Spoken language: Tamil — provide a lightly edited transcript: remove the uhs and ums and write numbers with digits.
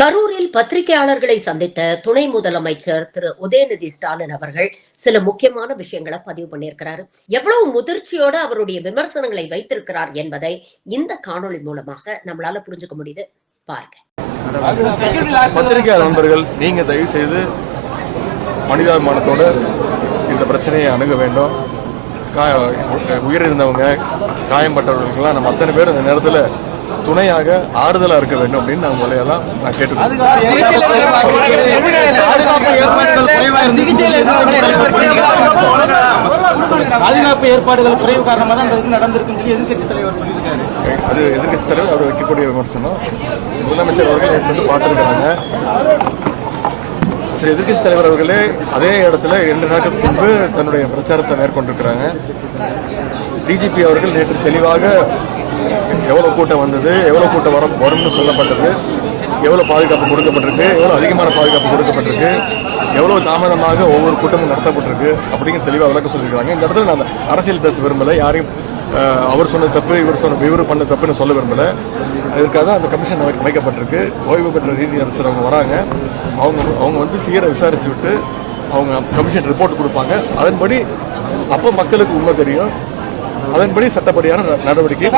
கரூரில் பத்திரிகையாளர்களை சந்தித்த துணை முதலமைச்சர் திரு உதயநிதி ஸ்டாலின் அவர்கள் சில முக்கியமான விஷயங்களை பதிவு பண்ணியிருக்கிறாரு. எவ்வளவு முதிர்ச்சியோட அவருடைய விமர்சனங்களை வைத்திருக்கிறார் என்பதை இந்த காணொளி மூலமாக நம்மளால புரிஞ்சுக்க முடியுது. பாருங்க. பத்திரிகையாளர் நண்பர்கள், நீங்க தயவு செய்து மனிதாபிமானத்தோட இந்த பிரச்சனையை அணுக வேண்டும். உயிரிழந்தவங்க, காயம்பட்டவர்களுக்கெல்லாம் நம்ம அத்தனை பேர் இந்த நேரத்தில் துணையாக ஆறுதலா இருக்க வேண்டும் அப்படின்னு நான் உங்களையெல்லாம் நான் கேட்டுக்கிறேன். பாதுகாப்பு ஏற்பாடுகள் குறைவு காரணமாக தான் அந்த நடந்திருக்குன்னு சொல்லி எதிர்கட்சி தலைவர் சொல்லியிருக்காரு. அது எதிர்கட்சி தலைவர் அவர் வைக்கக்கூடிய விமர்சனம். முதலமைச்சர் அவர்கள் ஏற்கனவே பார்த்திருக்கிறாங்க. எதிர்கட்சி தலைவர் அவர்களே அதே இடத்துல 2 நாட்களுக்கு முன்பு தன்னுடைய பிரச்சாரத்தை மேற்கொண்டிருக்கிறாங்க. டிஜிபி அவர்கள் நேற்று தெளிவாக எவ்வளவு கூட்டம் வந்தது, எவ்வளவு கூட்டம் வரும்னு சொல்லப்பட்டது, எவ்வளவு பாதுகாப்பு கொடுக்கப்பட்டிருக்கு, எவ்வளவு அதிகமான பாதுகாப்பு கொடுக்கப்பட்டிருக்கு, எவ்வளவு தாமதமாக ஒவ்வொரு கூட்டமும் நடத்தப்பட்டிருக்கு அப்படிங்கிற தெளிவாக விளக்க சொல்லியிருக்காங்க. இந்த இடத்துல நான் அரசியல் பேச விரும்பல, யாரையும் அவர் சொன்ன தப்பு இவர் பண்ண தப்புன்னு சொல்ல விரும்பல. இதற்காக அந்த கமிஷன் அமைக்கப்பட்டிருக்கு. ஓய்வு பெற்ற நீதியரசர் அவங்க வராங்க. அவங்க வந்து தீர விசாரிச்சு விட்டு அவங்க கமிஷன் ரிப்போர்ட் கொடுப்பாங்க. அதன்படி அப்போ மக்களுக்கு உண்மை தெரியும். அதன்படி சட்டப்படியான நடவடிக்கை